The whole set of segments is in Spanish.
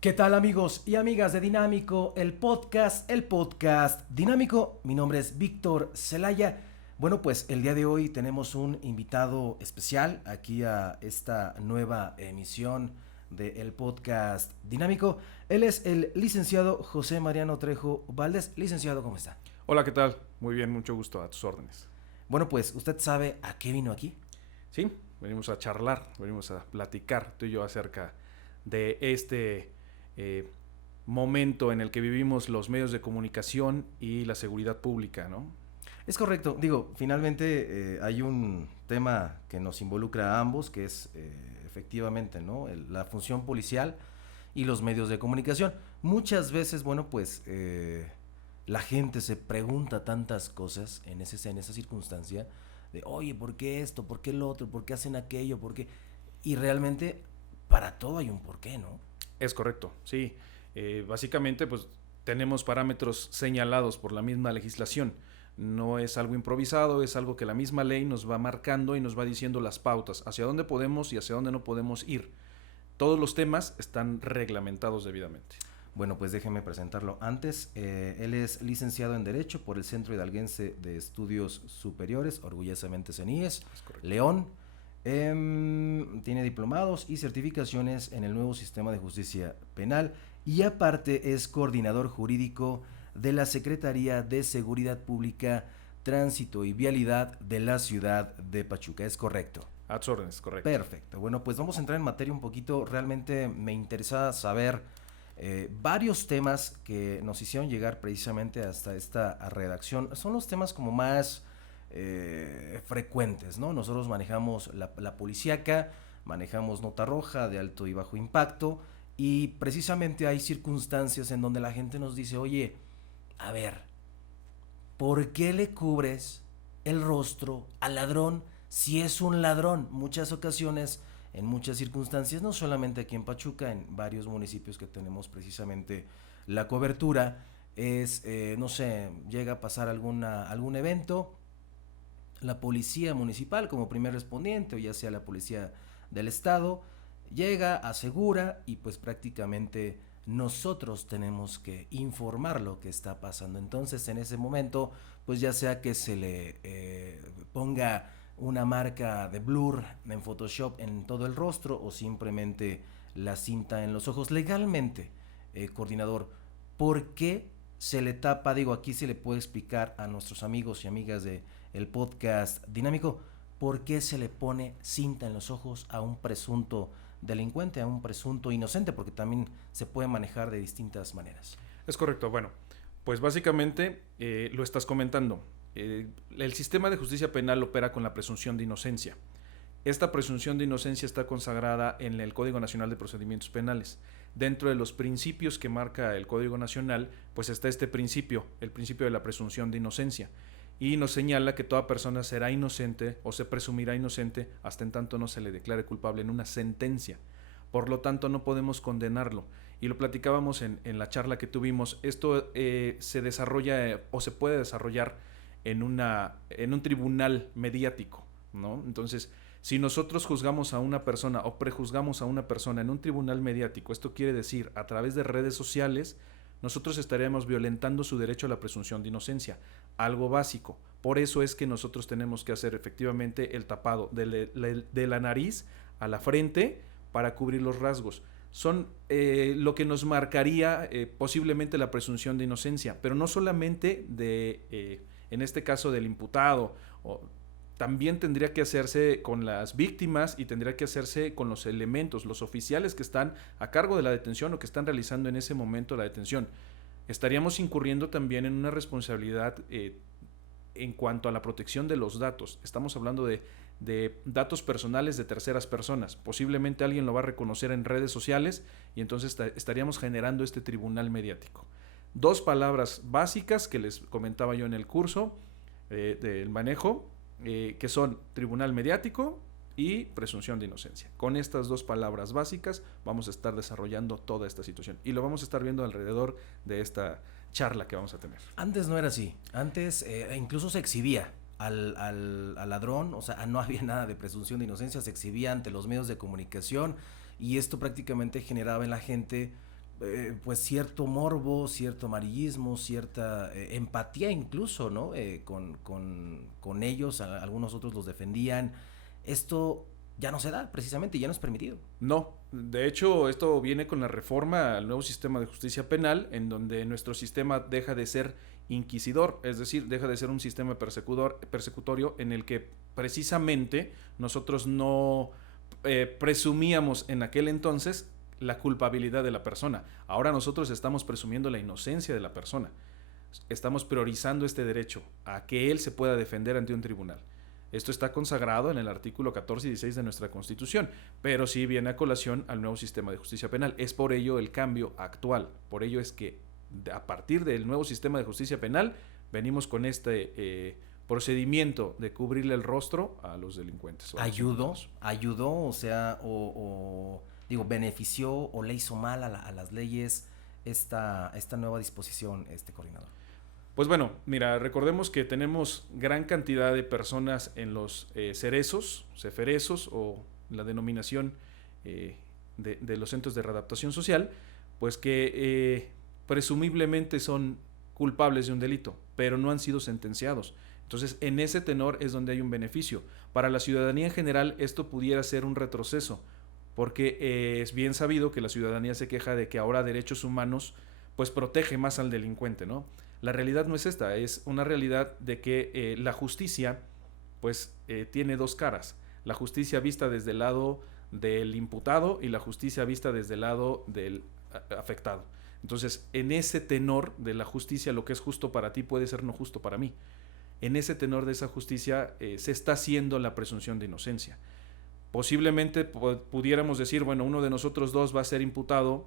¿Qué tal amigos y amigas de Dinámico, el podcast Dinámico? Mi nombre es Víctor Celaya. Bueno, pues el día de hoy tenemos un invitado especial aquí a esta nueva emisión del podcast Dinámico. Él es el licenciado José Mariano Trejo Valdés. Licenciado, ¿cómo está? Hola, ¿qué tal? Muy bien, mucho gusto, a tus órdenes. Bueno, pues ¿usted sabe a qué vino aquí? Sí, venimos a charlar, venimos a platicar tú y yo acerca de este momento en el que vivimos los medios de comunicación y la seguridad pública, ¿no? Es correcto, digo, finalmente hay un tema que nos involucra a ambos, que es efectivamente, ¿no? La función policial y los medios de comunicación. Muchas veces, bueno, pues la gente se pregunta tantas cosas en esa circunstancia de, oye, ¿por qué esto? ¿Por qué lo otro? ¿Por qué hacen aquello? ¿Por qué? Y realmente para todo hay un porqué, ¿no? Es correcto, sí. Básicamente, pues tenemos parámetros señalados por la misma legislación. No es algo improvisado, es algo que la misma ley nos va marcando y nos va diciendo las pautas, hacia dónde podemos y hacia dónde no podemos ir. Todos los temas están reglamentados debidamente. Bueno, pues déjeme presentarlo antes. Él es licenciado en Derecho por el Centro Hidalguense de Estudios Superiores, orgullosamente CENIES, Es correcto. León. Tiene diplomados y certificaciones en el nuevo sistema de justicia penal y aparte es coordinador jurídico de la Secretaría de Seguridad Pública, Tránsito y Vialidad de la ciudad de Pachuca. ¿Es correcto? A tus órdenes, correcto. Perfecto. Bueno, pues vamos a entrar en materia un poquito. Realmente me interesa saber varios temas que nos hicieron llegar precisamente hasta esta redacción. Son los temas como más frecuentes, ¿no? Nosotros manejamos la policíaca, manejamos nota roja de alto y bajo impacto y precisamente hay circunstancias en donde la gente nos dice, oye, a ver, ¿por qué le cubres el rostro al ladrón si es un ladrón? Muchas ocasiones, en muchas circunstancias, no solamente aquí en Pachuca, en varios municipios que tenemos precisamente la cobertura, es, no sé, llega a pasar algún evento, la policía municipal como primer respondiente o ya sea la policía del estado llega, asegura y pues prácticamente nosotros tenemos que informar lo que está pasando. Entonces en ese momento pues ya sea que se le ponga una marca de blur en Photoshop en todo el rostro o simplemente la cinta en los ojos legalmente, coordinador, ¿por qué se le tapa? Digo, aquí se le puede explicar a nuestros amigos y amigas de el podcast Dinámico, ¿por qué se le pone cinta en los ojos a un presunto delincuente, a un presunto inocente? Porque también se puede manejar de distintas maneras. Es correcto. Bueno, pues básicamente lo estás comentando. El sistema de justicia penal opera con la presunción de inocencia. Esta presunción de inocencia está consagrada en el Código Nacional de Procedimientos Penales. Dentro de los principios que marca el Código Nacional, pues está este principio, el principio de la presunción de inocencia. Y nos señala que toda persona será inocente o se presumirá inocente hasta en tanto no se le declare culpable en una sentencia. Por lo tanto, no podemos condenarlo. Y lo platicábamos en la charla que tuvimos. Esto se desarrolla o se puede desarrollar en un tribunal mediático, ¿no? Entonces, si nosotros juzgamos a una persona o prejuzgamos a una persona en un tribunal mediático, esto quiere decir a través de redes sociales, nosotros estaríamos violentando su derecho a la presunción de inocencia, algo básico. Por eso es que nosotros tenemos que hacer efectivamente el tapado de la nariz a la frente para cubrir los rasgos. Son lo que nos marcaría posiblemente la presunción de inocencia, pero no solamente en este caso del imputado, también tendría que hacerse con las víctimas y tendría que hacerse con los elementos, los oficiales que están a cargo de la detención o que están realizando en ese momento la detención. Estaríamos incurriendo también en una responsabilidad en cuanto a la protección de los datos. Estamos hablando de datos personales de terceras personas. Posiblemente alguien lo va a reconocer en redes sociales y entonces estaríamos generando este tribunal mediático. Dos palabras básicas que les comentaba yo en el curso del manejo, que son tribunal mediático y presunción de inocencia. Con estas dos palabras básicas vamos a estar desarrollando toda esta situación y lo vamos a estar viendo alrededor de esta charla que vamos a tener. Antes no era así, antes incluso se exhibía al ladrón, o sea, no había nada de presunción de inocencia, se exhibía ante los medios de comunicación y esto prácticamente generaba en la gente pues cierto morbo, cierto amarillismo, cierta empatía incluso, ¿no? Con ellos, algunos otros los defendían. Esto ya no se da, precisamente, ya no es permitido. No, de hecho esto viene con la reforma al nuevo sistema de justicia penal, en donde nuestro sistema deja de ser inquisidor, es decir, deja de ser un sistema persecutorio en el que precisamente nosotros no presumíamos en aquel entonces la culpabilidad de la persona. Ahora nosotros estamos presumiendo la inocencia de la persona. Estamos priorizando este derecho a que él se pueda defender ante un tribunal. Esto está consagrado en el artículo 14 y 16 de nuestra Constitución, pero sí viene a colación al nuevo sistema de justicia penal. Es por ello el cambio actual. Por ello es que a partir del nuevo sistema de justicia penal venimos con este procedimiento de cubrirle el rostro a los delincuentes. Ayudó, o sea, digo, benefició o le hizo mal a las leyes esta nueva disposición, coordinador. Pues bueno, mira, recordemos que tenemos gran cantidad de personas en los ceferezos o la denominación de los centros de readaptación social, pues que presumiblemente son culpables de un delito, pero no han sido sentenciados. Entonces, en ese tenor es donde hay un beneficio. Para la ciudadanía en general, esto pudiera ser un retroceso, porque es bien sabido que la ciudadanía se queja de que ahora derechos humanos pues protege más al delincuente, ¿no? La realidad no es esta, es una realidad de que la justicia pues tiene dos caras. La justicia vista desde el lado del imputado y la justicia vista desde el lado del afectado. Entonces, en ese tenor de la justicia, lo que es justo para ti puede ser no justo para mí. En ese tenor de esa justicia se está haciendo la presunción de inocencia. Posiblemente pudiéramos decir, bueno, uno de nosotros dos va a ser imputado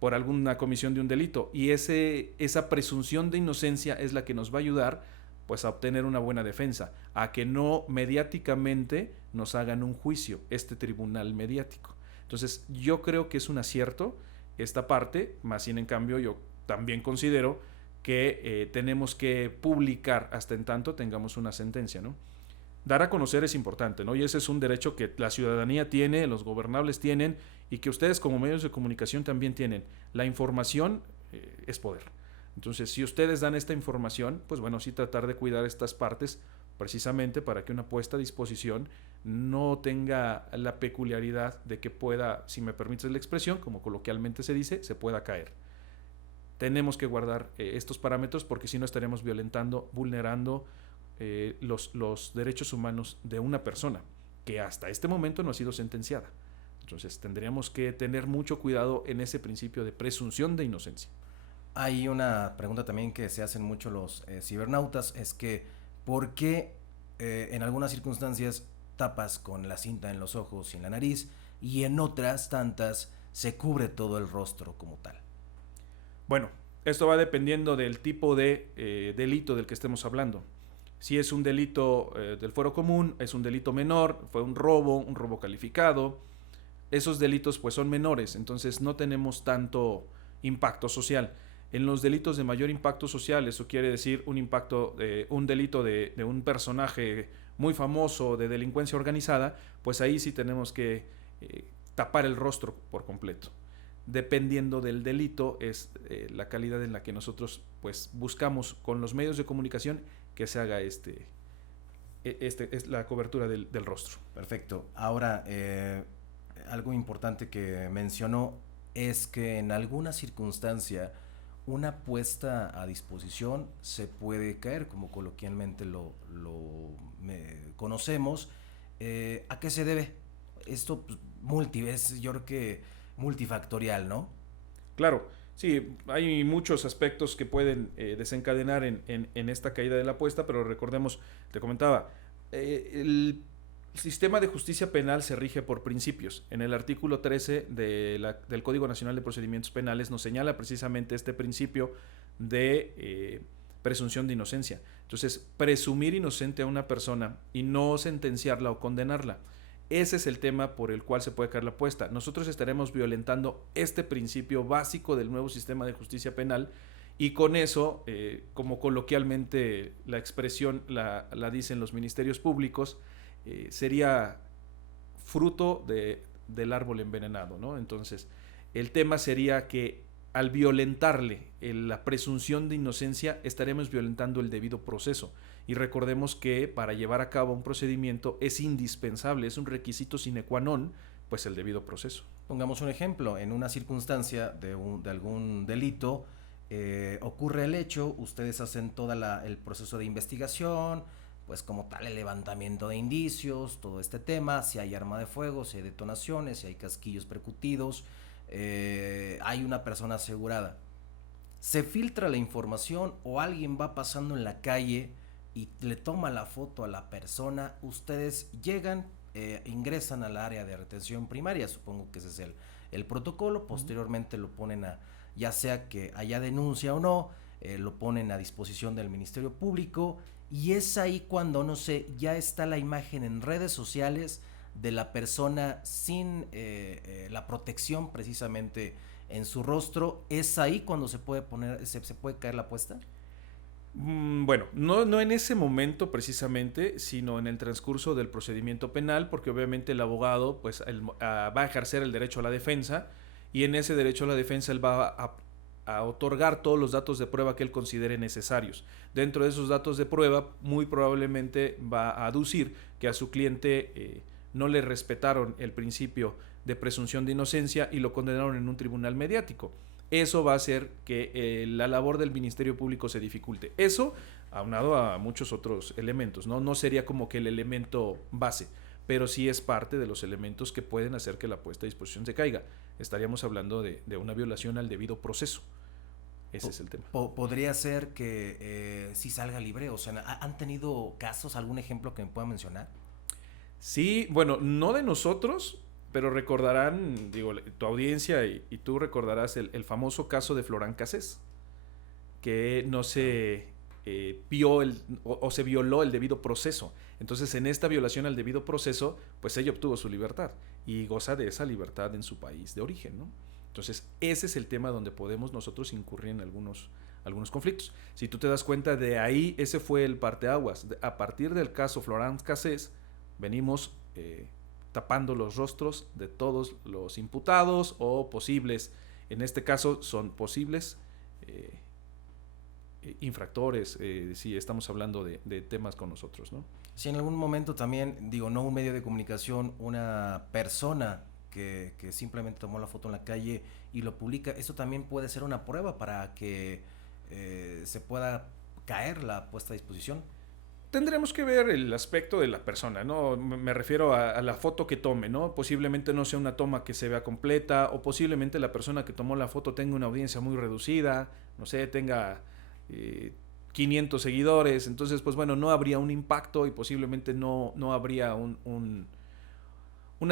por alguna comisión de un delito y esa presunción de inocencia es la que nos va a ayudar pues a obtener una buena defensa, a que no mediáticamente nos hagan un juicio, este tribunal mediático. Entonces yo creo que es un acierto esta parte, más sin en cambio yo también considero que tenemos que publicar hasta en tanto tengamos una sentencia, ¿no? Dar a conocer es importante, ¿no? Y ese es un derecho que la ciudadanía tiene, los gobernables tienen y que ustedes como medios de comunicación también tienen. La información es poder. Entonces, si ustedes dan esta información, pues bueno, sí tratar de cuidar estas partes precisamente para que una puesta a disposición no tenga la peculiaridad de que pueda, si me permites la expresión, como coloquialmente se dice, se pueda caer. Tenemos que guardar estos parámetros porque si no estaremos vulnerando los derechos humanos de una persona que hasta este momento no ha sido sentenciada. Entonces tendríamos que tener mucho cuidado en ese principio de presunción de inocencia. Hay una pregunta también que se hacen mucho los cibernautas, es que ¿por qué en algunas circunstancias tapas con la cinta en los ojos y en la nariz y en otras tantas se cubre todo el rostro como tal? Bueno, esto va dependiendo del tipo de delito del que estemos hablando. Si es un delito del fuero común, es un delito menor, fue un robo calificado, esos delitos pues son menores, entonces no tenemos tanto impacto social. En los delitos de mayor impacto social, eso quiere decir un delito de un personaje muy famoso de delincuencia organizada, pues ahí sí tenemos que tapar el rostro por completo. Dependiendo del delito es la calidad en la que nosotros pues buscamos con los medios de comunicación que se haga es la cobertura del rostro. Perfecto. Ahora, algo importante que mencionó es que en alguna circunstancia una puesta a disposición se puede caer, como coloquialmente lo conocemos. ¿A qué se debe? Esto es yo creo que multifactorial, ¿no? Claro, sí, hay muchos aspectos que pueden desencadenar en esta caída de la apuesta, pero recordemos, te comentaba, el sistema de justicia penal se rige por principios. En el artículo 13 del Código Nacional de Procedimientos Penales nos señala precisamente este principio de presunción de inocencia. Entonces, presumir inocente a una persona y no sentenciarla o condenarla. Ese es el tema por el cual se puede caer la apuesta. Nosotros estaremos violentando este principio básico del nuevo sistema de justicia penal y con eso, como coloquialmente la expresión la dicen los ministerios públicos, sería fruto del árbol envenenado, ¿no? Entonces, el tema sería que al violentarle la presunción de inocencia, estaremos violentando el debido proceso. Y recordemos que para llevar a cabo un procedimiento es indispensable, es un requisito sine qua non, pues el debido proceso. Pongamos un ejemplo, en una circunstancia de algún delito, ocurre el hecho, ustedes hacen todo el proceso de investigación, pues como tal el levantamiento de indicios, todo este tema, si hay arma de fuego, si hay detonaciones, si hay casquillos percutidos, hay una persona asegurada. Se filtra la información o alguien va pasando en la calle y le toma la foto a la persona, ustedes llegan, ingresan al área de retención primaria, supongo que ese es el protocolo, posteriormente lo ponen ya sea que haya denuncia o no, lo ponen a disposición del Ministerio Público y es ahí cuando, no sé, ya está la imagen en redes sociales de la persona sin la protección precisamente en su rostro, ¿es ahí cuando se puede caer la apuesta? Bueno, no en ese momento precisamente, sino en el transcurso del procedimiento penal, porque obviamente el abogado pues va a ejercer el derecho a la defensa y en ese derecho a la defensa él va a otorgar todos los datos de prueba que él considere necesarios. Dentro de esos datos de prueba, muy probablemente va a aducir que a su cliente no le respetaron el principio de presunción de inocencia y lo condenaron en un tribunal mediático. Eso va a hacer que la labor del Ministerio Público se dificulte. Eso, aunado a muchos otros elementos, no sería como que el elemento base, pero sí es parte de los elementos que pueden hacer que la puesta a disposición se caiga. Estaríamos hablando de una violación al debido proceso. Ese es el tema. Podría ser que sí salga libre, o sea, ¿han tenido casos, algún ejemplo que me pueda mencionar? Sí, bueno, no de nosotros, pero recordarán, digo, tu audiencia y tú recordarás el famoso caso de Florán Cassés, que no se vio o se violó el debido proceso. Entonces, en esta violación al debido proceso, pues ella obtuvo su libertad y goza de esa libertad en su país de origen, ¿no? Entonces, ese es el tema donde podemos nosotros incurrir en algunos conflictos. Si tú te das cuenta, de ahí ese fue el parteaguas. A partir del caso Florán Cassés, venimos tapando los rostros de todos los imputados o posibles, en este caso son posibles infractores, si estamos hablando de temas con nosotros, ¿no? Si en algún momento también, digo, no un medio de comunicación, una persona que simplemente tomó la foto en la calle y lo publica, eso también puede ser una prueba para que se pueda caer la puesta a disposición. Tendremos que ver el aspecto de la persona, ¿no? Me refiero a la foto que tome, ¿no? Posiblemente no sea una toma que se vea completa o posiblemente la persona que tomó la foto tenga una audiencia muy reducida, no sé, tenga 500 seguidores, entonces pues bueno, no habría un impacto y posiblemente no habría una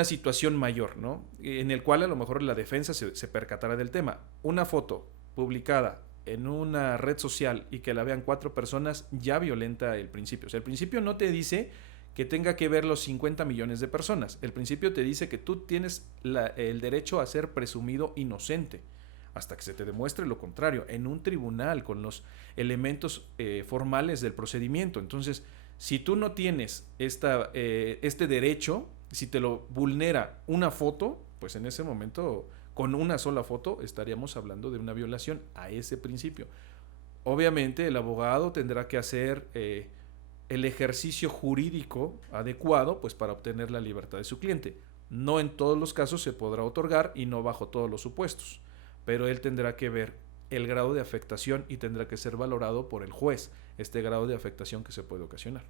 situación mayor, ¿no? En el cual a lo mejor la defensa se percatará del tema. Una foto publicada en una red social y que la vean 4 personas ya violenta el principio. O sea, el principio no te dice que tenga que ver los 50 millones de personas. El principio te dice que tú tienes el derecho a ser presumido inocente hasta que se te demuestre lo contrario en un tribunal con los elementos formales del procedimiento. Entonces, si tú no tienes este derecho, si te lo vulnera una foto, pues en ese momento, con una sola foto, estaríamos hablando de una violación a ese principio. Obviamente, el abogado tendrá que hacer el ejercicio jurídico adecuado, pues para obtener la libertad de su cliente. No en todos los casos se podrá otorgar y no bajo todos los supuestos, pero él tendrá que ver el grado de afectación y tendrá que ser valorado por el juez este grado de afectación que se puede ocasionar.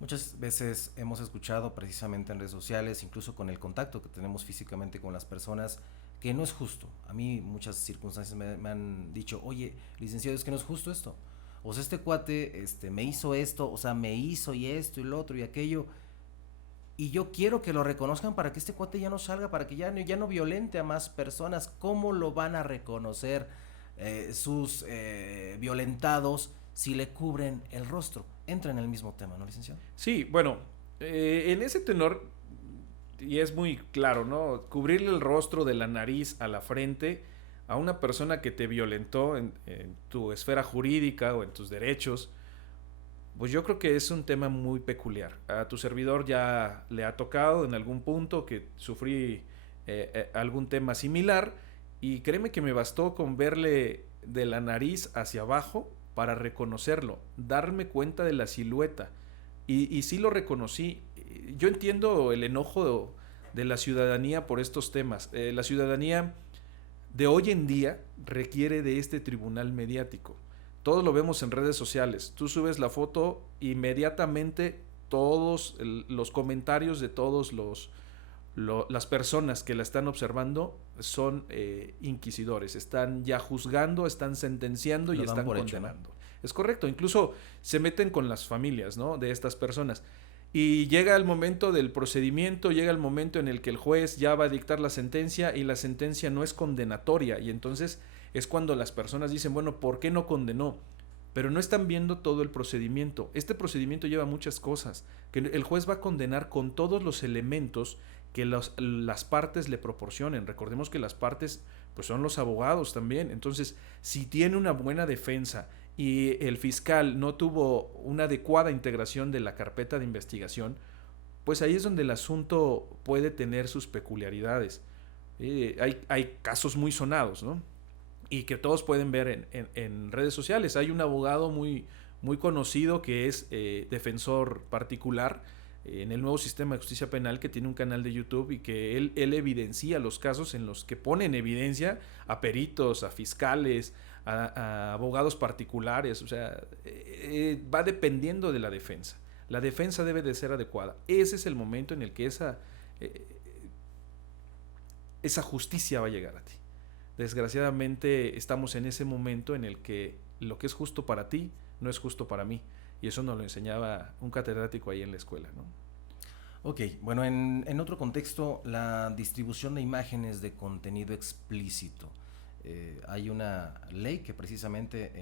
Muchas veces hemos escuchado precisamente en redes sociales, incluso con el contacto que tenemos físicamente con las personas, que no es justo. A mí muchas circunstancias me han dicho, oye, licenciado, es que no es justo esto. O sea, este cuate me hizo esto, o sea, me hizo y esto y lo otro y aquello. Y yo quiero que lo reconozcan para que este cuate ya no salga, para que ya no violente a más personas. ¿Cómo lo van a reconocer sus violentados si le cubren el rostro? Entra en el mismo tema, ¿no, licenciado? Sí, bueno, en ese tenor, y es muy claro, ¿no? Cubrirle el rostro de la nariz a la frente a una persona que te violentó en tu esfera jurídica o en tus derechos, pues yo creo que es un tema muy peculiar. A tu servidor ya le ha tocado en algún punto que sufrí algún tema similar Y créeme que me bastó con verle de la nariz hacia abajo para reconocerlo, darme cuenta de la silueta. Y sí lo reconocí. Yo entiendo el enojo de la ciudadanía por estos temas. La ciudadanía de hoy en día requiere de este tribunal mediático. Todos lo vemos en redes sociales. Tú subes la foto, inmediatamente todos los comentarios de todos las personas que la están observando son inquisidores. Están ya juzgando, están sentenciando y están condenando. Hecho. Es correcto. Incluso se meten con las familias, ¿no?, de estas personas. Y llega el momento del procedimiento, llega el momento en el que el juez ya va a dictar la sentencia y la sentencia no es condenatoria. Y entonces es cuando las personas dicen, bueno, ¿por qué no condenó? Pero no están viendo todo el procedimiento. Este procedimiento lleva muchas cosas, que el juez va a condenar con todos los elementos que las partes le proporcionen. Recordemos que las partes pues son los abogados también. Entonces, si tiene una buena defensa y el fiscal no tuvo una adecuada integración de la carpeta de investigación, pues ahí es donde el asunto puede tener sus peculiaridades. Hay casos muy sonados, ¿no?, y que todos pueden ver en redes sociales. Hay un abogado muy, muy conocido que es defensor particular en el nuevo sistema de justicia penal, que tiene un canal de YouTube y que él evidencia los casos en los que pone en evidencia a peritos, a fiscales, a abogados particulares. O sea, va dependiendo de la defensa. La defensa debe de ser adecuada. Ese es el momento en el que esa justicia va a llegar a ti. Desgraciadamente estamos en ese momento en el que lo que es justo para ti no es justo para mí. Y eso nos lo enseñaba un catedrático ahí en la escuela, ¿no? Ok, bueno, en otro contexto, la distribución de imágenes de contenido explícito. Hay una ley que precisamente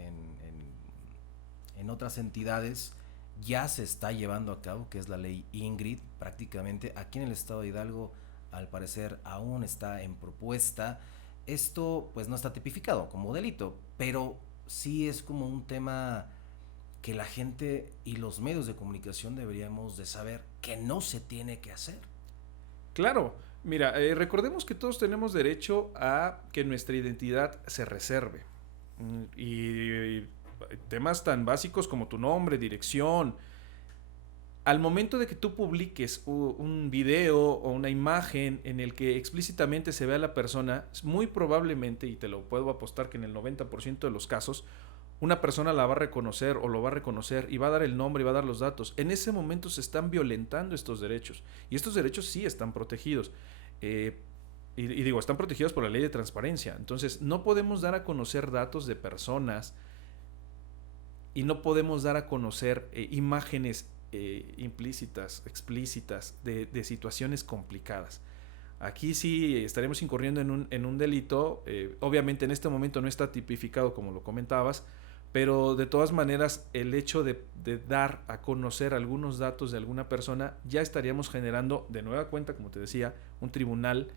en otras entidades ya se está llevando a cabo, que es la ley Ingrid. Prácticamente aquí en el estado de Hidalgo, al parecer, aún está en propuesta. Esto pues no está tipificado como delito, pero sí es como un tema que la gente y los medios de comunicación deberíamos de saber que no se tiene que hacer. Claro, mira, recordemos que todos tenemos derecho a que nuestra identidad se reserve. Y temas tan básicos como tu nombre, dirección. Al momento de que tú publiques un video o una imagen en el que explícitamente se ve a la persona, muy probablemente, y te lo puedo apostar que en el 90% de los casos, una persona la va a reconocer o lo va a reconocer y va a dar el nombre y va a dar los datos. En ese momento se están violentando estos derechos. Y estos derechos sí están protegidos. Y digo, están protegidos por la ley de transparencia. Entonces, no podemos dar a conocer datos de personas y no podemos dar a conocer imágenes implícitas, explícitas de situaciones complicadas. Aquí sí estaremos incurriendo en un delito. Obviamente en este momento no está tipificado como lo comentabas, pero de todas maneras el hecho de dar a conocer algunos datos de alguna persona, ya estaríamos generando de nueva cuenta, como te decía, un tribunal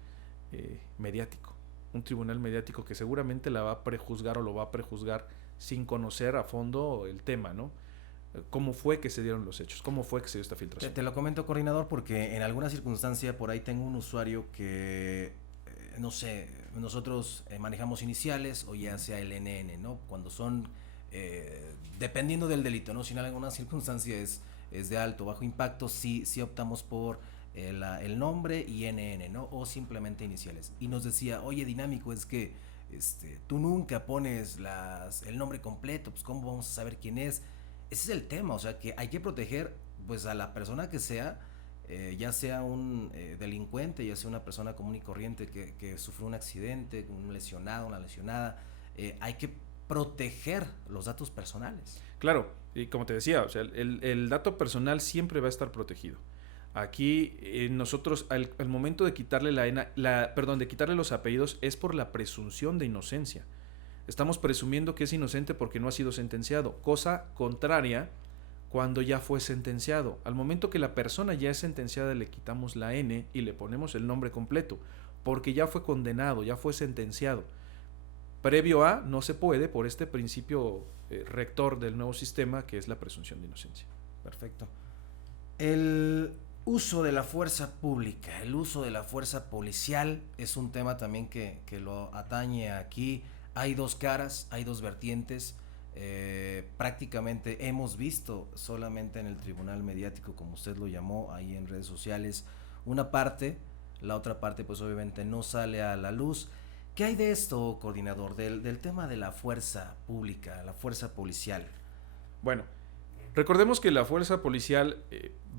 mediático. Un tribunal mediático que seguramente la va a prejuzgar o lo va a prejuzgar sin conocer a fondo el tema, ¿no? ¿Cómo fue que se dieron los hechos? ¿Cómo fue que se dio esta filtración? Te lo comento, coordinador, porque en alguna circunstancia por ahí tengo un usuario que, no sé, nosotros manejamos iniciales o ya sea el NN, ¿no? Cuando son, dependiendo del delito, ¿no? Si en alguna circunstancia es de alto o bajo impacto, sí optamos por el nombre y NN, ¿no? O simplemente iniciales. Y nos decía, oye, Dinámico, es que tú nunca pones el nombre completo, pues ¿cómo vamos a saber quién es? Ese es el tema, o sea que hay que proteger pues a la persona que sea, ya sea un delincuente, ya sea una persona común y corriente que sufrió un accidente, un lesionado, una lesionada, hay que proteger los datos personales. Claro, y como te decía, o sea, el dato personal siempre va a estar protegido. Aquí nosotros al momento de quitarle de quitarle los apellidos es por la presunción de inocencia. Estamos presumiendo que es inocente porque no ha sido sentenciado, cosa contraria cuando ya fue sentenciado. Al momento que la persona ya es sentenciada, le quitamos la N y le ponemos el nombre completo, porque ya fue condenado, ya fue sentenciado. Previo a, no se puede por este principio rector del nuevo sistema, que es la presunción de inocencia. Perfecto. Uso de la fuerza pública, el uso de la fuerza policial es un tema también que lo atañe aquí. Hay dos caras, hay dos vertientes. Prácticamente hemos visto solamente en el tribunal mediático, como usted lo llamó, ahí en redes sociales, una parte, la otra parte pues obviamente no sale a la luz. ¿Qué hay de esto, coordinador, del tema de la fuerza pública, la fuerza policial? Bueno, recordemos que la fuerza policial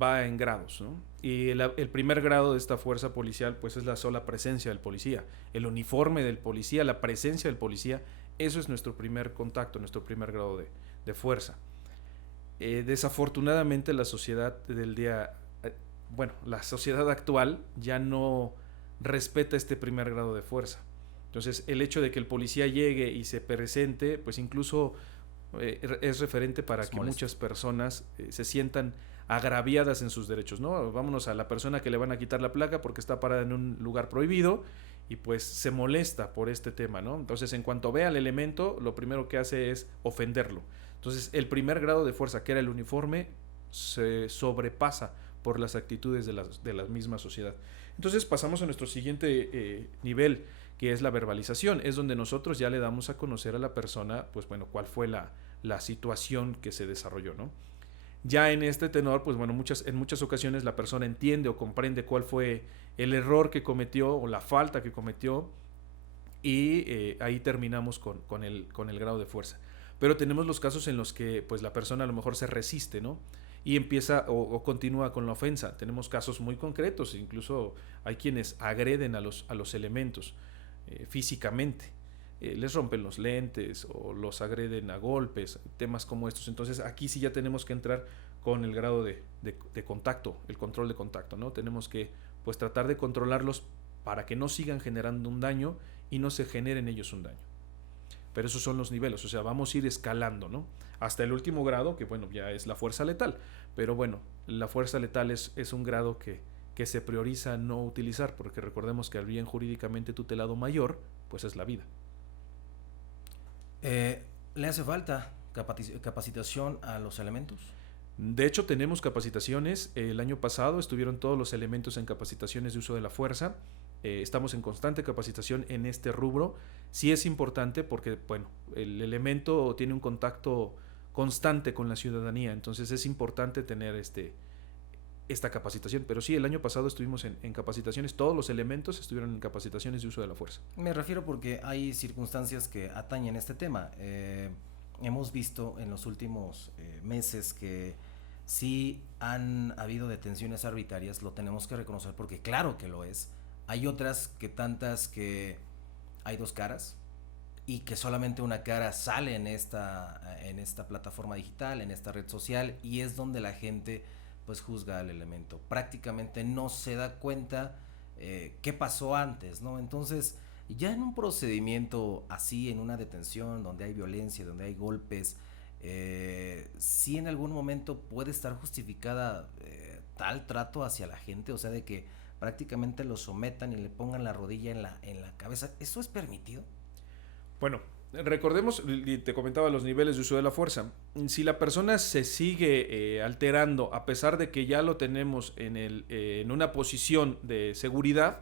va en grados, ¿no? Y el primer grado de esta fuerza policial pues es la sola presencia del policía, el uniforme del policía, la presencia del policía. Eso es nuestro primer contacto, nuestro primer grado de fuerza. Desafortunadamente la sociedad del día, la sociedad actual ya no respeta este primer grado de fuerza. Entonces el hecho de que el policía llegue y se presente, pues incluso es referente para que muchas personas se sientan agraviadas en sus derechos, ¿no? Vámonos a la persona que le van a quitar la placa porque está parada en un lugar prohibido y pues se molesta por este tema, ¿no? Entonces en cuanto ve al elemento, lo primero que hace es ofenderlo. Entonces el primer grado de fuerza, que era el uniforme, se sobrepasa por las actitudes de la misma sociedad. Entonces pasamos a nuestro siguiente nivel, que es la verbalización. Es donde nosotros ya le damos a conocer a la persona, pues bueno, cuál fue la situación que se desarrolló, ¿no? Ya en este tenor, pues bueno, en muchas ocasiones la persona entiende o comprende cuál fue el error que cometió o la falta que cometió, y ahí terminamos con el grado de fuerza. Pero tenemos los casos en los que pues la persona a lo mejor se resiste, ¿no? Y empieza o continúa con la ofensa. Tenemos casos muy concretos, incluso hay quienes agreden a los elementos físicamente. Les rompen los lentes o los agreden a golpes, temas como estos. Entonces aquí sí ya tenemos que entrar con el grado de contacto, el control de contacto, ¿no? Tenemos que pues tratar de controlarlos para que no sigan generando un daño y no se generen ellos un daño. Pero esos son los niveles, o sea, vamos a ir escalando, ¿no? Hasta el último grado, que bueno, ya es la fuerza letal. Pero bueno, la fuerza letal es un grado que se prioriza no utilizar, porque recordemos que al bien jurídicamente tutelado mayor, pues es la vida. ¿Le hace falta capacitación a los elementos? De hecho, tenemos capacitaciones. El año pasado estuvieron todos los elementos en capacitaciones de uso de la fuerza. Estamos en constante capacitación en este rubro. Sí es importante porque, bueno, el elemento tiene un contacto constante con la ciudadanía, entonces es importante tener esta capacitación. Pero sí, el año pasado estuvimos en capacitaciones, todos los elementos estuvieron en capacitaciones de uso de la fuerza. Me refiero porque hay circunstancias que atañen este tema. Hemos visto en los últimos meses que sí han habido detenciones arbitrarias, lo tenemos que reconocer porque claro que lo es. Hay otras que tantas que hay dos caras y que solamente una cara sale en esta plataforma digital, en esta red social, y es donde la gente pues juzga al elemento. Prácticamente no se da cuenta qué pasó antes, ¿no? Entonces, ya en un procedimiento así, en una detención donde hay violencia, donde hay golpes, sí en algún momento puede estar justificada tal trato hacia la gente, o sea, de que prácticamente lo sometan y le pongan la rodilla en la cabeza. ¿Eso es permitido? Bueno, recordemos, y te comentaba los niveles de uso de la fuerza. Si la persona se sigue alterando, a pesar de que ya lo tenemos en una posición de seguridad,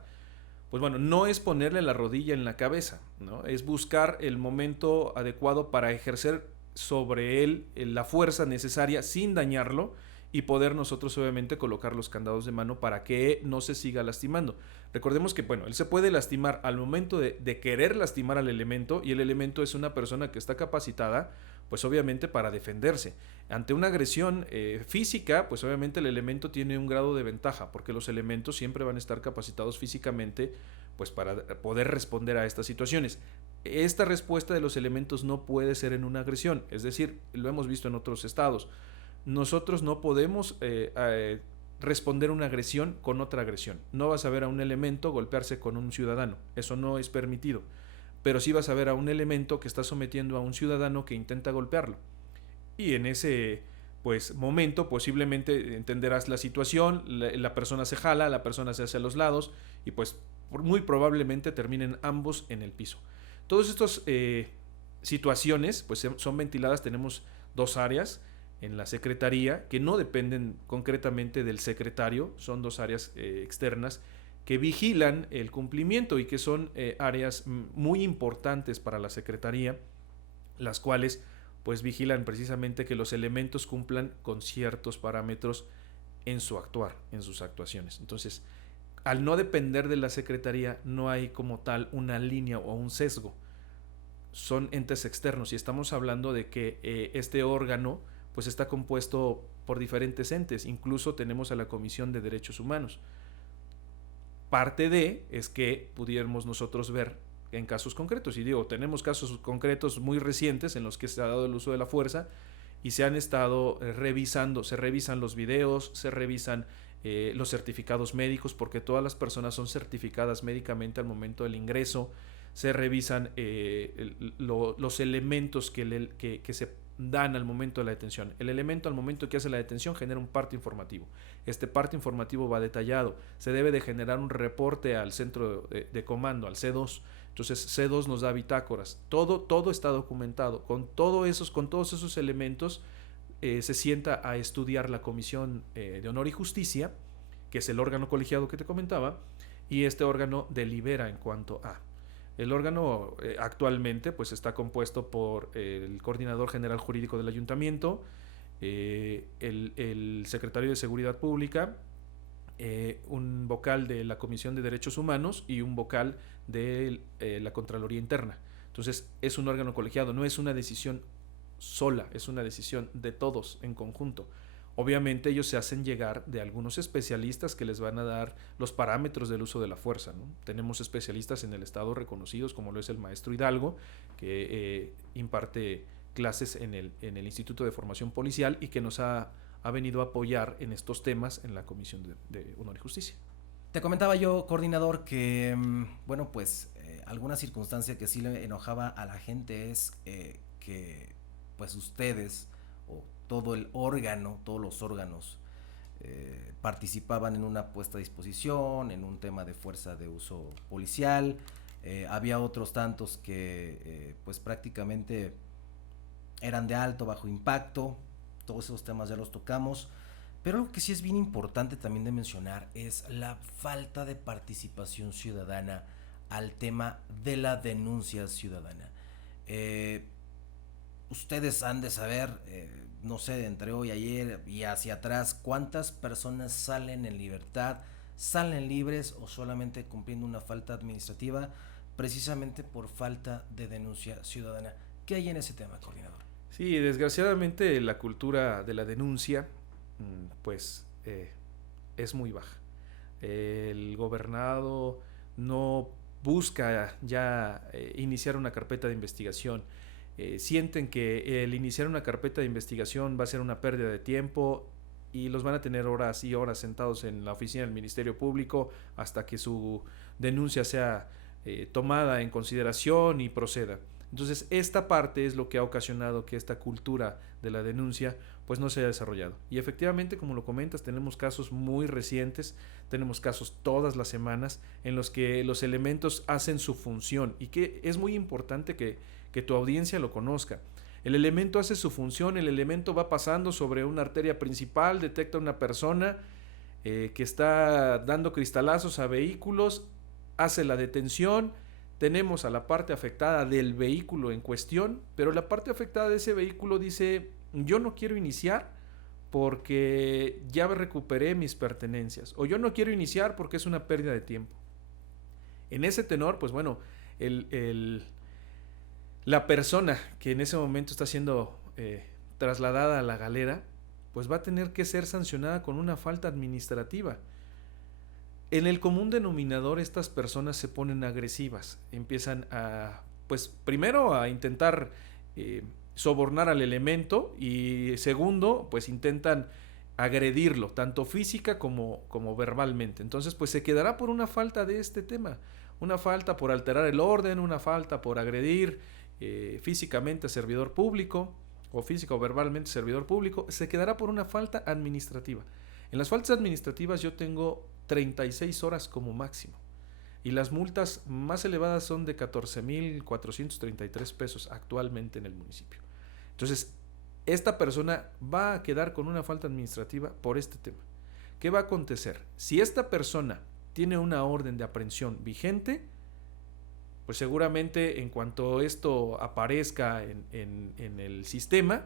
pues bueno, no es ponerle la rodilla en la cabeza, ¿no? Es buscar el momento adecuado para ejercer sobre él la fuerza necesaria sin dañarlo y poder nosotros obviamente colocar los candados de mano para que no se siga lastimando. Recordemos que, bueno, él se puede lastimar al momento de querer lastimar al elemento, y el elemento es una persona que está capacitada, pues obviamente para defenderse. Ante una agresión física, pues obviamente el elemento tiene un grado de ventaja, porque los elementos siempre van a estar capacitados físicamente, pues para poder responder a estas situaciones. Esta respuesta de los elementos no puede ser en una agresión, es decir, lo hemos visto en otros estados. Nosotros no podemos responder una agresión con otra agresión. No vas a ver a un elemento golpearse con un ciudadano, eso no es permitido. Pero sí vas a ver a un elemento que está sometiendo a un ciudadano que intenta golpearlo. Y en ese pues momento posiblemente entenderás la situación, la persona se jala, la persona se hace a los lados y pues muy probablemente terminen ambos en el piso. Todas estas situaciones pues son ventiladas, tenemos dos áreas. en la Secretaría, que no dependen concretamente del secretario, son dos áreas externas que vigilan el cumplimiento y que son áreas muy importantes para la Secretaría, las cuales pues vigilan precisamente que los elementos cumplan con ciertos parámetros en su actuar, en sus actuaciones. Entonces, al no depender de la Secretaría, no hay como tal una línea o un sesgo. Son entes externos y estamos hablando de que este órgano pues está compuesto por diferentes entes. Incluso tenemos a la Comisión de Derechos Humanos. Parte de es que pudiéramos nosotros ver en casos concretos, y digo, tenemos casos concretos muy recientes en los que se ha dado el uso de la fuerza y se han estado revisando, se revisan los videos, se revisan los certificados médicos, porque todas las personas son certificadas médicamente al momento del ingreso, se revisan los elementos que se dan al momento de la detención. El elemento al momento que hace la detención genera un parte informativo. Este parte informativo va detallado. Se debe de generar un reporte al centro de comando, al C2. Entonces C2 nos da bitácoras. Todo está documentado. Con todos esos elementos se sienta a estudiar la Comisión de Honor y Justicia, que es el órgano colegiado que te comentaba, y este órgano delibera en cuanto a... El órgano actualmente pues está compuesto por el coordinador general jurídico del ayuntamiento, el secretario de Seguridad Pública, un vocal de la Comisión de Derechos Humanos y un vocal de la Contraloría Interna. Entonces es un órgano colegiado, no es una decisión sola, es una decisión de todos en conjunto. Obviamente ellos se hacen llegar de algunos especialistas que les van a dar los parámetros del uso de la fuerza, ¿no? Tenemos especialistas en el estado reconocidos, como lo es el maestro Hidalgo, que imparte clases en el Instituto de Formación Policial y que nos ha venido a apoyar en estos temas en la Comisión de Honor y Justicia. Te comentaba yo, coordinador, que bueno, pues alguna circunstancia que sí le enojaba a la gente es que pues ustedes o todo el órgano, todos los órganos participaban en una puesta a disposición, en un tema de fuerza de uso policial. Había otros tantos que pues prácticamente eran de alto, bajo impacto. Todos esos temas ya los tocamos. Pero algo que sí es bien importante también de mencionar es la falta de participación ciudadana al tema de la denuncia ciudadana. Ustedes han de saber, no sé, entre hoy, ayer y hacia atrás, cuántas personas salen en libertad, salen libres o solamente cumpliendo una falta administrativa, precisamente por falta de denuncia ciudadana. ¿Qué hay en ese tema, coordinador? Sí, desgraciadamente la cultura de la denuncia pues es muy baja. El gobernado no busca ya iniciar una carpeta de investigación. Sienten que el iniciar una carpeta de investigación va a ser una pérdida de tiempo y los van a tener horas y horas sentados en la oficina del Ministerio Público hasta que su denuncia sea tomada en consideración y proceda. Entonces esta parte es lo que ha ocasionado que esta cultura de la denuncia pues no se haya desarrollado. Y efectivamente, como lo comentas, tenemos casos muy recientes, tenemos casos todas las semanas en los que los elementos hacen su función y que es muy importante que tu audiencia lo conozca. El elemento hace su función, el elemento va pasando sobre una arteria principal, detecta a una persona que está dando cristalazos a vehículos, hace la detención. Tenemos a la parte afectada del vehículo en cuestión, pero la parte afectada de ese vehículo dice: yo no quiero iniciar porque ya recuperé mis pertenencias, o yo no quiero iniciar porque es una pérdida de tiempo. En ese tenor, pues bueno, la persona que en ese momento está siendo trasladada a la galera, pues va a tener que ser sancionada con una falta administrativa. En el común denominador, estas personas se ponen agresivas, empiezan a, pues primero a intentar sobornar al elemento y segundo, pues intentan agredirlo, tanto física como verbalmente. Entonces, pues se quedará por una falta de este tema, una falta por alterar el orden, una falta por agredir físicamente a servidor público o física o verbalmente servidor público, se quedará por una falta administrativa. En las faltas administrativas yo tengo 36 horas como máximo y las multas más elevadas son de 14,433 pesos actualmente en el municipio. Entonces, esta persona va a quedar con una falta administrativa por este tema. ¿Qué va a acontecer? Si esta persona tiene una orden de aprehensión vigente, pues seguramente en cuanto esto aparezca en el sistema,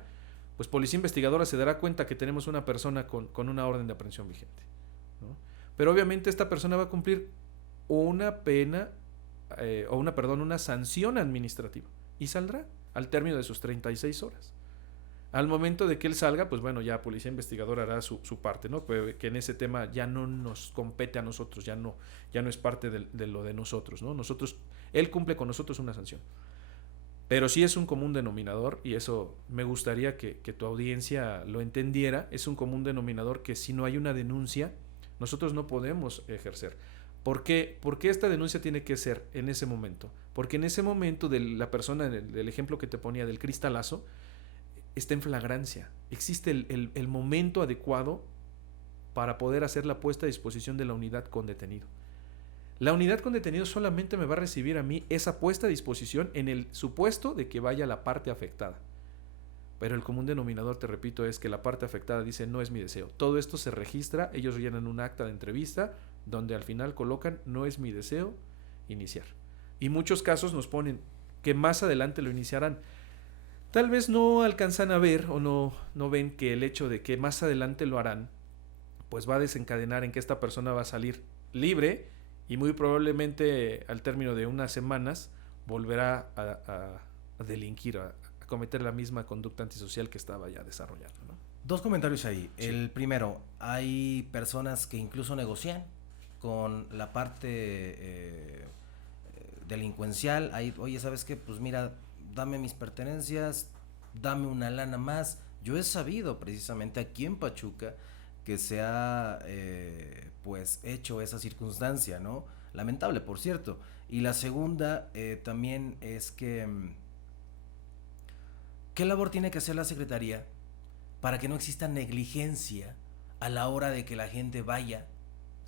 pues Policía Investigadora se dará cuenta que tenemos una persona con una orden de aprehensión vigente, ¿no? Pero obviamente esta persona va a cumplir una pena, una sanción administrativa y saldrá al término de sus 36 horas. Al momento de que él salga, pues bueno, ya Policía Investigadora hará su parte, ¿no? Que en ese tema ya no nos compete a nosotros, ya no es parte de lo de nosotros, ¿no? Él cumple con nosotros una sanción. Pero sí es un común denominador, y eso me gustaría que tu audiencia lo entendiera, es un común denominador que si no hay una denuncia, nosotros no podemos ejercer. ¿Por qué? Porque esta denuncia tiene que ser en ese momento. Porque en ese momento de la persona, del ejemplo que te ponía del cristalazo, está en flagrancia. Existe el momento adecuado para poder hacer la puesta a disposición de la unidad con detenido. La unidad con detenido solamente me va a recibir a mí esa puesta a disposición en el supuesto de que vaya la parte afectada. Pero el común denominador, te repito, es que la parte afectada dice no es mi deseo. Todo esto se registra, ellos llenan un acta de entrevista donde al final colocan no es mi deseo iniciar. Y muchos casos nos ponen que más adelante lo iniciarán. Tal vez no alcanzan a ver o no ven que el hecho de que más adelante lo harán, pues va a desencadenar en que esta persona va a salir libre y muy probablemente al término de unas semanas volverá a delinquir, a cometer la misma conducta antisocial que estaba ya desarrollando, ¿no? Dos comentarios ahí. Sí. El primero, hay personas que incluso negocian con la parte delincuencial. Hay, oye, ¿sabes qué? Pues mira, dame mis pertenencias, dame una lana más. Yo he sabido precisamente aquí en Pachuca que se ha pues hecho esa circunstancia, ¿no? Lamentable, por cierto. Y la segunda también es que ¿qué labor tiene que hacer la Secretaría para que no exista negligencia a la hora de que la gente vaya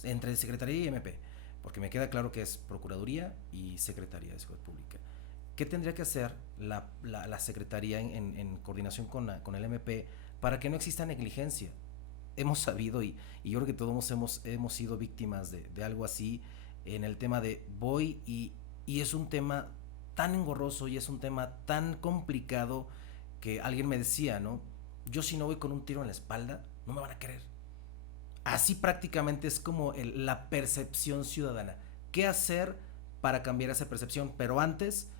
entre Secretaría y MP? Porque me queda claro que es Procuraduría y Secretaría de Seguridad Pública. ¿Qué tendría que hacer la Secretaría en coordinación con el MP para que no exista negligencia? Hemos sabido y yo creo que todos hemos sido víctimas de algo así en el tema de voy y es un tema tan engorroso y es un tema tan complicado que alguien me decía, ¿no? Yo si no voy con un tiro en la espalda, no me van a creer. Así prácticamente es como la percepción ciudadana. ¿Qué hacer para cambiar esa percepción? Pero antes,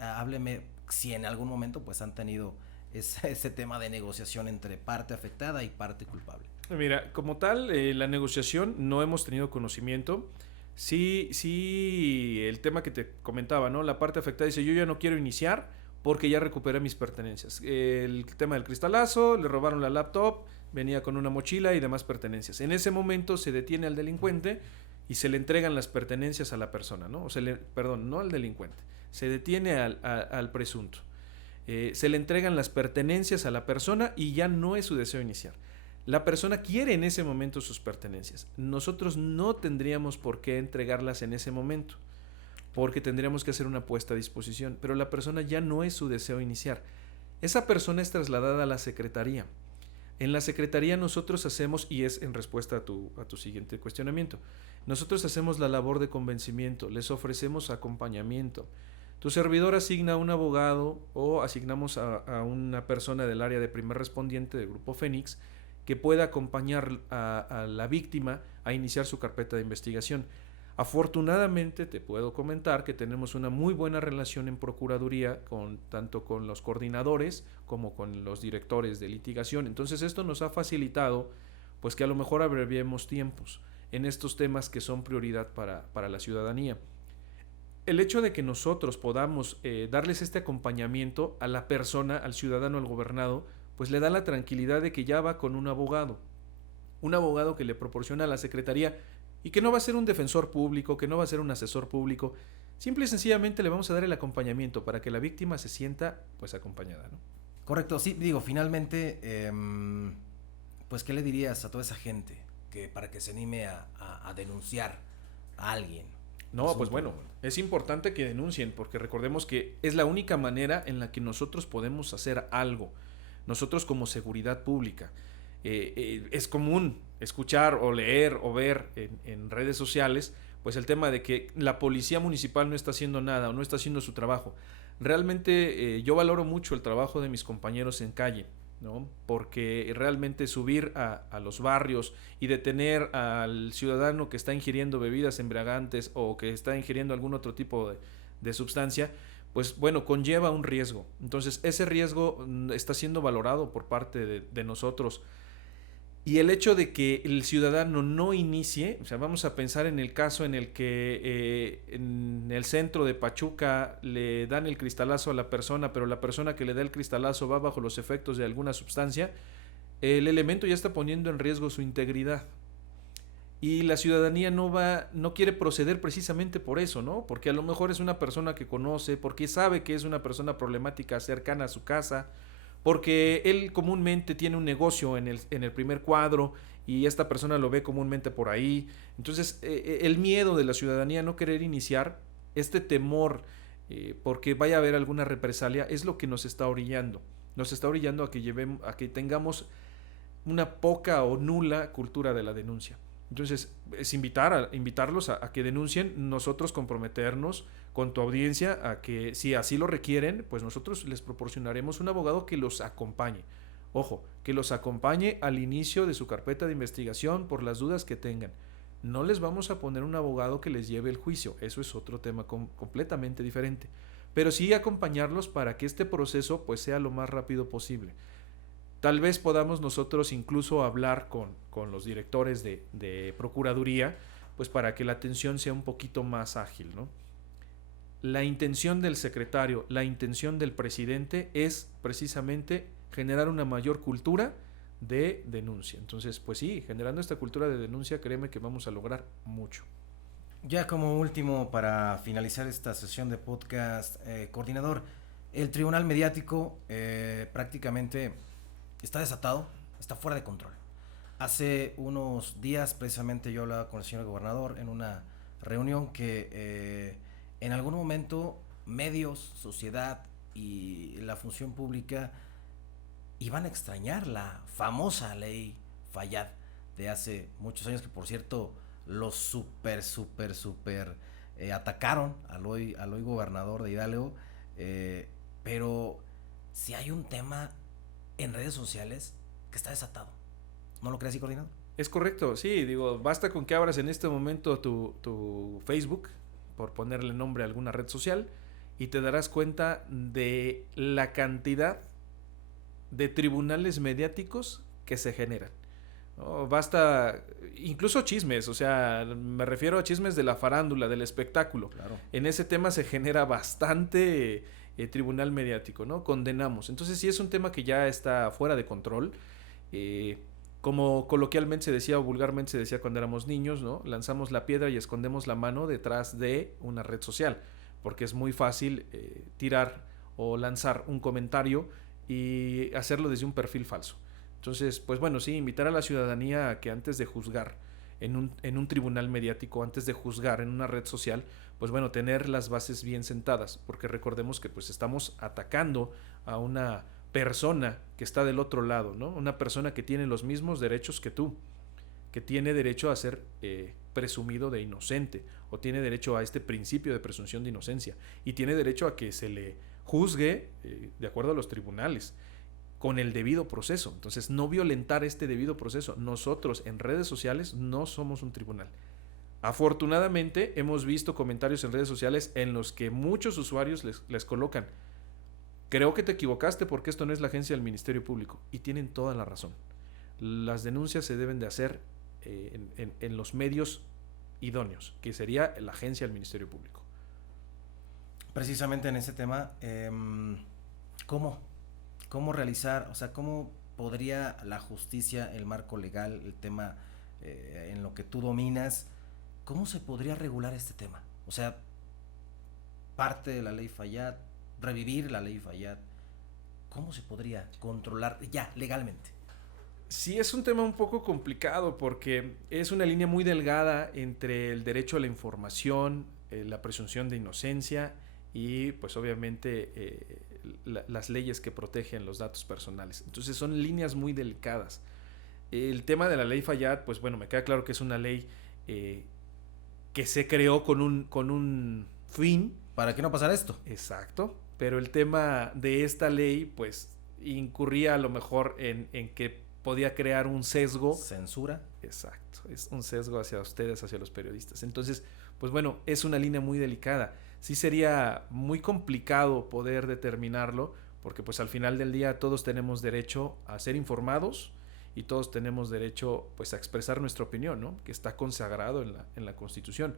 hábleme si en algún momento pues han tenido ese tema de negociación entre parte afectada y parte culpable. Mira, como tal, la negociación no hemos tenido conocimiento. Sí, el tema que te comentaba, ¿no? La parte afectada dice, yo ya no quiero iniciar porque ya recuperé mis pertenencias. El tema del cristalazo, le robaron la laptop, venía con una mochila y demás pertenencias. En ese momento se detiene al delincuente y se le entregan las pertenencias a la persona, ¿no? Perdón, no al delincuente, se detiene al presunto. Se le entregan las pertenencias a la persona y ya no es su deseo iniciar. La persona quiere en ese momento sus pertenencias. Nosotros no tendríamos por qué entregarlas en ese momento, porque tendríamos que hacer una puesta a disposición, pero la persona ya no es su deseo iniciar. Esa persona es trasladada a la secretaría. En la secretaría nosotros hacemos, y es en respuesta a tu siguiente cuestionamiento, nosotros hacemos la labor de convencimiento, les ofrecemos acompañamiento. Tu servidor asigna a un abogado o asignamos a una persona del área de primer respondiente del Grupo Fénix que pueda acompañar a la víctima a iniciar su carpeta de investigación. Afortunadamente te puedo comentar que tenemos una muy buena relación en Procuraduría tanto con los coordinadores como con los directores de litigación. Entonces esto nos ha facilitado pues que a lo mejor abreviemos tiempos en estos temas que son prioridad para la ciudadanía. El hecho de que nosotros podamos darles este acompañamiento a la persona, al ciudadano, al gobernado, pues le da la tranquilidad de que ya va con un abogado que le proporciona a la secretaría y que no va a ser un defensor público, que no va a ser un asesor público. Simple y sencillamente le vamos a dar el acompañamiento para que la víctima se sienta pues acompañada, ¿no? Correcto, sí, digo, finalmente, pues ¿qué le dirías a toda esa gente que para que se anime a denunciar a alguien? No, pues bueno, es importante que denuncien, porque recordemos que es la única manera en la que nosotros podemos hacer algo. nosotros como seguridad pública. Es común escuchar o leer o ver en redes sociales pues el tema de que la policía municipal no está haciendo nada o no está haciendo su trabajo. Realmente yo valoro mucho el trabajo de mis compañeros en calle, ¿no? Porque realmente subir a los barrios y detener al ciudadano que está ingiriendo bebidas embriagantes o que está ingiriendo algún otro tipo de sustancia, pues bueno, conlleva un riesgo. Entonces ese riesgo está siendo valorado por parte de nosotros. Y el hecho de que el ciudadano no inicie, o sea, vamos a pensar en el caso en el que en el centro de Pachuca le dan el cristalazo a la persona, pero la persona que le da el cristalazo va bajo los efectos de alguna sustancia, el elemento ya está poniendo en riesgo su integridad. Y la ciudadanía no quiere proceder precisamente por eso, ¿no? Porque a lo mejor es una persona que conoce, porque sabe que es una persona problemática cercana a su casa, porque él comúnmente tiene un negocio en el primer cuadro y esta persona lo ve comúnmente por ahí. Entonces, el miedo de la ciudadanía a no querer iniciar, este temor porque vaya a haber alguna represalia, es lo que nos está orillando. Nos está orillando a que tengamos una poca o nula cultura de la denuncia. Entonces, es invitarlos a que denuncien, nosotros comprometernos con tu audiencia a que si así lo requieren, pues nosotros les proporcionaremos un abogado que los acompañe. Ojo, que los acompañe al inicio de su carpeta de investigación por las dudas que tengan. No les vamos a poner un abogado que les lleve el juicio, eso es otro tema completamente diferente. Pero sí acompañarlos para que este proceso pues sea lo más rápido posible. Tal vez podamos nosotros incluso hablar con los directores de Procuraduría, pues para que la atención sea un poquito más ágil, ¿no? La intención del secretario, la intención del presidente es precisamente generar una mayor cultura de denuncia. Entonces, pues sí, generando esta cultura de denuncia, créeme que vamos a lograr mucho. Ya como último, para finalizar esta sesión de podcast, coordinador, el tribunal mediático prácticamente está desatado, está fuera de control. Hace unos días precisamente yo hablaba con el señor gobernador en una reunión que en algún momento medios, sociedad y la función pública iban a extrañar la famosa ley Fayad de hace muchos años, que por cierto los super atacaron al hoy gobernador de Hidalgo, pero si hay un tema en redes sociales que está desatado. ¿No lo crees así, coordinador? Es correcto, sí, digo, basta con que abras en este momento tu Facebook, por ponerle nombre a alguna red social, y te darás cuenta de la cantidad de tribunales mediáticos que se generan. ¿No? Basta, incluso chismes, o sea, me refiero a chismes de la farándula, del espectáculo. Claro. En ese tema se genera bastante tribunal mediático, ¿no? Condenamos. Entonces sí es un tema que ya está fuera de control. Como coloquialmente se decía o vulgarmente se decía cuando éramos niños, ¿no? Lanzamos la piedra y escondemos la mano detrás de una red social, porque es muy fácil tirar o lanzar un comentario y hacerlo desde un perfil falso. Entonces, pues bueno, sí, invitar a la ciudadanía a que antes de juzgar en un tribunal mediático, antes de juzgar en una red social, pues bueno, tener las bases bien sentadas, porque recordemos que pues estamos atacando a una persona que está del otro lado, ¿no? Una persona que tiene los mismos derechos que tú, que tiene derecho a ser presumido de inocente, o tiene derecho a este principio de presunción de inocencia, y tiene derecho a que se le juzgue de acuerdo a los tribunales, con el debido proceso. Entonces, no violentar este debido proceso. Nosotros en redes sociales no somos un tribunal. Afortunadamente, hemos visto comentarios en redes sociales en los que muchos usuarios les colocan: creo que te equivocaste porque esto no es la agencia del Ministerio Público. Y tienen toda la razón. Las denuncias se deben de hacer en los medios idóneos, que sería la agencia del Ministerio Público. Precisamente en ese tema, ¿cómo realizar, o sea, cómo podría la justicia, el marco legal, el tema en lo que tú dominas, cómo se podría regular este tema? O sea, parte de la ley Fayad, revivir la ley Fayad, ¿cómo se podría controlar ya legalmente? Sí, es un tema un poco complicado porque es una línea muy delgada entre el derecho a la información, la presunción de inocencia y pues obviamente las leyes que protegen los datos personales. Entonces son líneas muy delicadas. El tema de la ley Fayad, pues bueno, me queda claro que es una ley que se creó con un fin. Para que no pasara esto. Exacto. Pero el tema de esta ley, pues, incurría a lo mejor en que podía crear un sesgo. Censura. Exacto. Es un sesgo hacia ustedes, hacia los periodistas. Entonces, pues bueno, es una línea muy delicada. Sí sería muy complicado poder determinarlo, porque pues al final del día todos tenemos derecho a ser informados y todos tenemos derecho pues a expresar nuestra opinión, ¿no? Que está consagrado en la Constitución.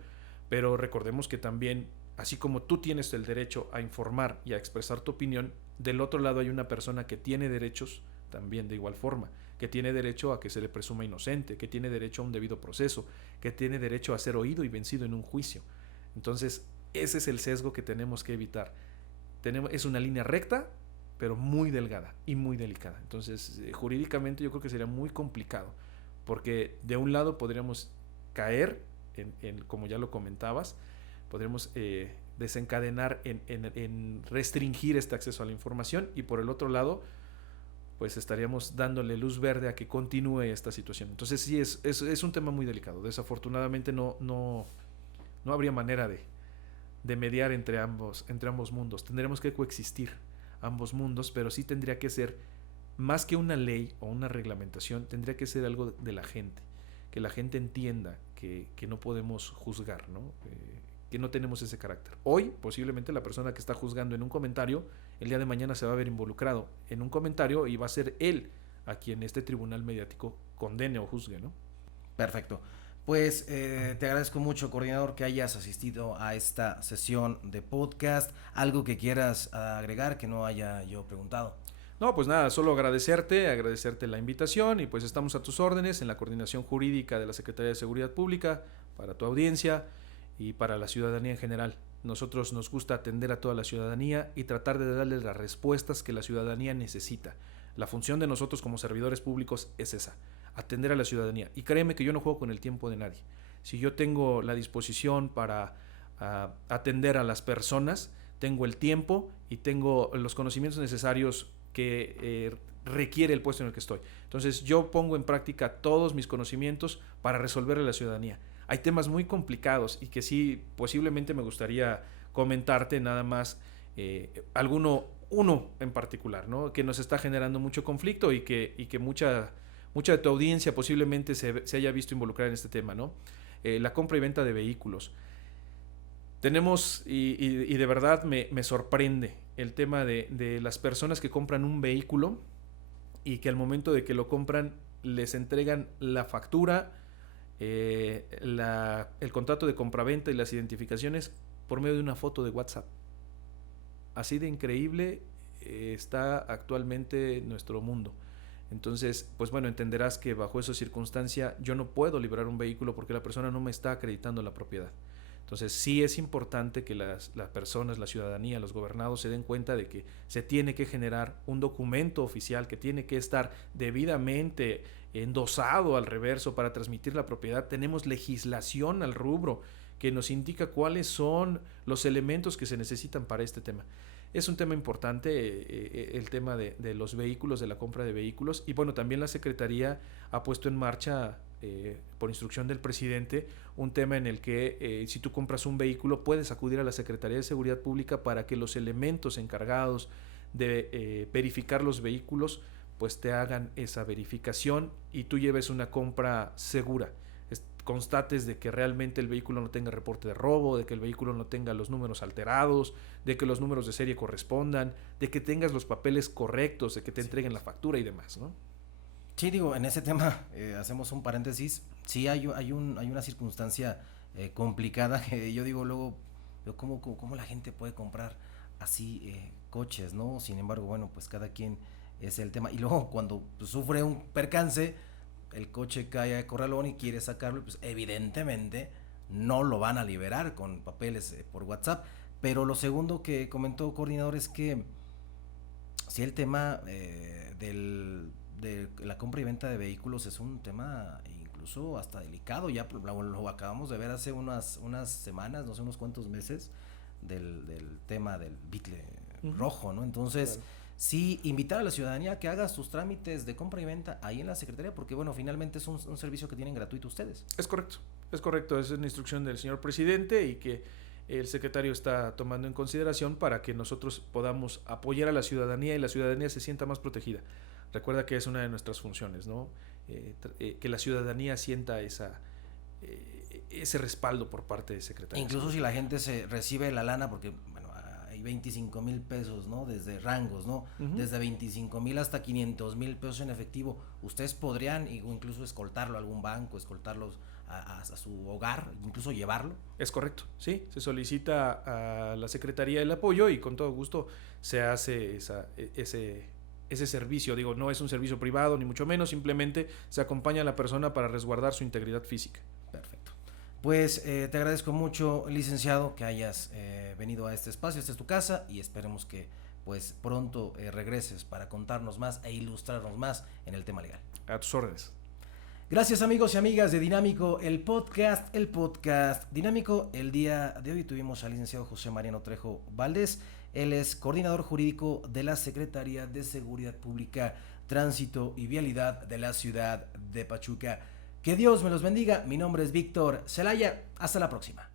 Pero recordemos que también, así como tú tienes el derecho a informar y a expresar tu opinión, del otro lado hay una persona que tiene derechos también de igual forma, que tiene derecho a que se le presuma inocente, que tiene derecho a un debido proceso, que tiene derecho a ser oído y vencido en un juicio. Entonces, ese es el sesgo que tenemos que evitar. Es una línea recta, pero muy delgada y muy delicada. Entonces, jurídicamente yo creo que sería muy complicado, porque de un lado podríamos caer como ya lo comentabas, podríamos desencadenar en restringir este acceso a la información, y por el otro lado, pues estaríamos dándole luz verde a que continúe esta situación. Entonces sí, es un tema muy delicado. Desafortunadamente no habría manera de mediar entre ambos mundos. Tendremos que coexistir ambos mundos, pero sí tendría que ser, más que una ley o una reglamentación, tendría que ser algo de la gente, que la gente entienda que no podemos juzgar, ¿no? Que no tenemos ese carácter. Hoy, posiblemente la persona que está juzgando en un comentario, el día de mañana se va a ver involucrado en un comentario y va a ser él a quien este tribunal mediático condene o juzgue, ¿no? Perfecto. Pues te agradezco mucho, coordinador, que hayas asistido a esta sesión de podcast. ¿Algo que quieras agregar que no haya yo preguntado? No, pues nada, solo agradecerte la invitación, y pues estamos a tus órdenes en la coordinación jurídica de la Secretaría de Seguridad Pública, para tu audiencia y para la ciudadanía en general. Nosotros nos gusta atender a toda la ciudadanía y tratar de darles las respuestas que la ciudadanía necesita. La función de nosotros como servidores públicos es esa, atender a la ciudadanía. Y créeme que yo no juego con el tiempo de nadie. Si yo tengo la disposición para atender a las personas, tengo el tiempo y tengo los conocimientos necesarios que requiere el puesto en el que estoy. Entonces yo pongo en práctica todos mis conocimientos para resolverle a la ciudadanía. Hay temas muy complicados y que sí, posiblemente me gustaría comentarte nada más uno en particular, ¿no? Que nos está generando mucho conflicto y que mucha de tu audiencia posiblemente se haya visto involucrada en este tema, ¿no? La compra y venta de vehículos. Tenemos, y de verdad me sorprende el tema de las personas que compran un vehículo y que al momento de que lo compran les entregan la factura, el contrato de compraventa y las identificaciones por medio de una foto de WhatsApp. Así de increíble está actualmente nuestro mundo. Entonces, pues bueno, entenderás que bajo esa circunstancia yo no puedo liberar un vehículo porque la persona no me está acreditando la propiedad. Entonces sí es importante que las personas, la ciudadanía, los gobernados se den cuenta de que se tiene que generar un documento oficial que tiene que estar debidamente endosado al reverso para transmitir la propiedad. Tenemos legislación al rubro que nos indica cuáles son los elementos que se necesitan para este tema. Es un tema importante el tema de los vehículos, de la compra de vehículos, y bueno, también la Secretaría ha puesto en marcha, por instrucción del presidente, un tema en el que si tú compras un vehículo puedes acudir a la Secretaría de Seguridad Pública para que los elementos encargados de verificar los vehículos pues te hagan esa verificación y tú lleves una compra segura. Constates de que realmente el vehículo no tenga reporte de robo, de que el vehículo no tenga los números alterados, de que los números de serie correspondan, de que tengas los papeles correctos, de que te entreguen la factura y demás, ¿no? Sí, digo, en ese tema hacemos un paréntesis. Sí hay una circunstancia complicada que yo digo luego, ¿cómo la gente puede comprar así coches, ¿no? Sin embargo, bueno, pues cada quien es el tema. Y luego cuando pues, sufre un percance, el coche cae a corralón y quiere sacarlo, pues evidentemente no lo van a liberar con papeles por WhatsApp. Pero lo segundo que comentó coordinador es que si el tema de la compra y venta de vehículos es un tema incluso hasta delicado, ya lo acabamos de ver hace unas semanas, no sé, unos cuantos meses, del tema del Beetle rojo, ¿no? Entonces, Claro. sí, invitar a la ciudadanía a que haga sus trámites de compra y venta ahí en la Secretaría, porque bueno, finalmente es un servicio que tienen gratuito ustedes. Es correcto, es una instrucción del señor presidente y que el secretario está tomando en consideración para que nosotros podamos apoyar a la ciudadanía y la ciudadanía se sienta más protegida. Recuerda que es una de nuestras funciones, ¿no? Que la ciudadanía sienta ese respaldo por parte del secretario. Incluso si la gente se recibe la lana, porque bueno, hay 25,000 pesos, ¿no? Desde rangos, ¿no? Desde 25,000 hasta 500,000 pesos en efectivo. Ustedes podrían incluso escoltarlo a algún banco, escoltarlos a su hogar, incluso llevarlo. Es correcto, sí. Se solicita a la Secretaría el apoyo y con todo gusto se hace ese servicio. Digo, no es un servicio privado ni mucho menos, simplemente se acompaña a la persona para resguardar su integridad física. Perfecto. Pues te agradezco mucho, licenciado, que hayas venido a este espacio. Esta es tu casa y esperemos que pues pronto regreses para contarnos más e ilustrarnos más en el tema legal. A tus órdenes. Gracias amigos y amigas de Dinámico, el podcast Dinámico. El día de hoy tuvimos al licenciado José Mariano Trejo Valdés. Él es coordinador jurídico de la Secretaría de Seguridad Pública, Tránsito y Vialidad de la ciudad de Pachuca. Que Dios me los bendiga. Mi nombre es Víctor Celaya. Hasta la próxima.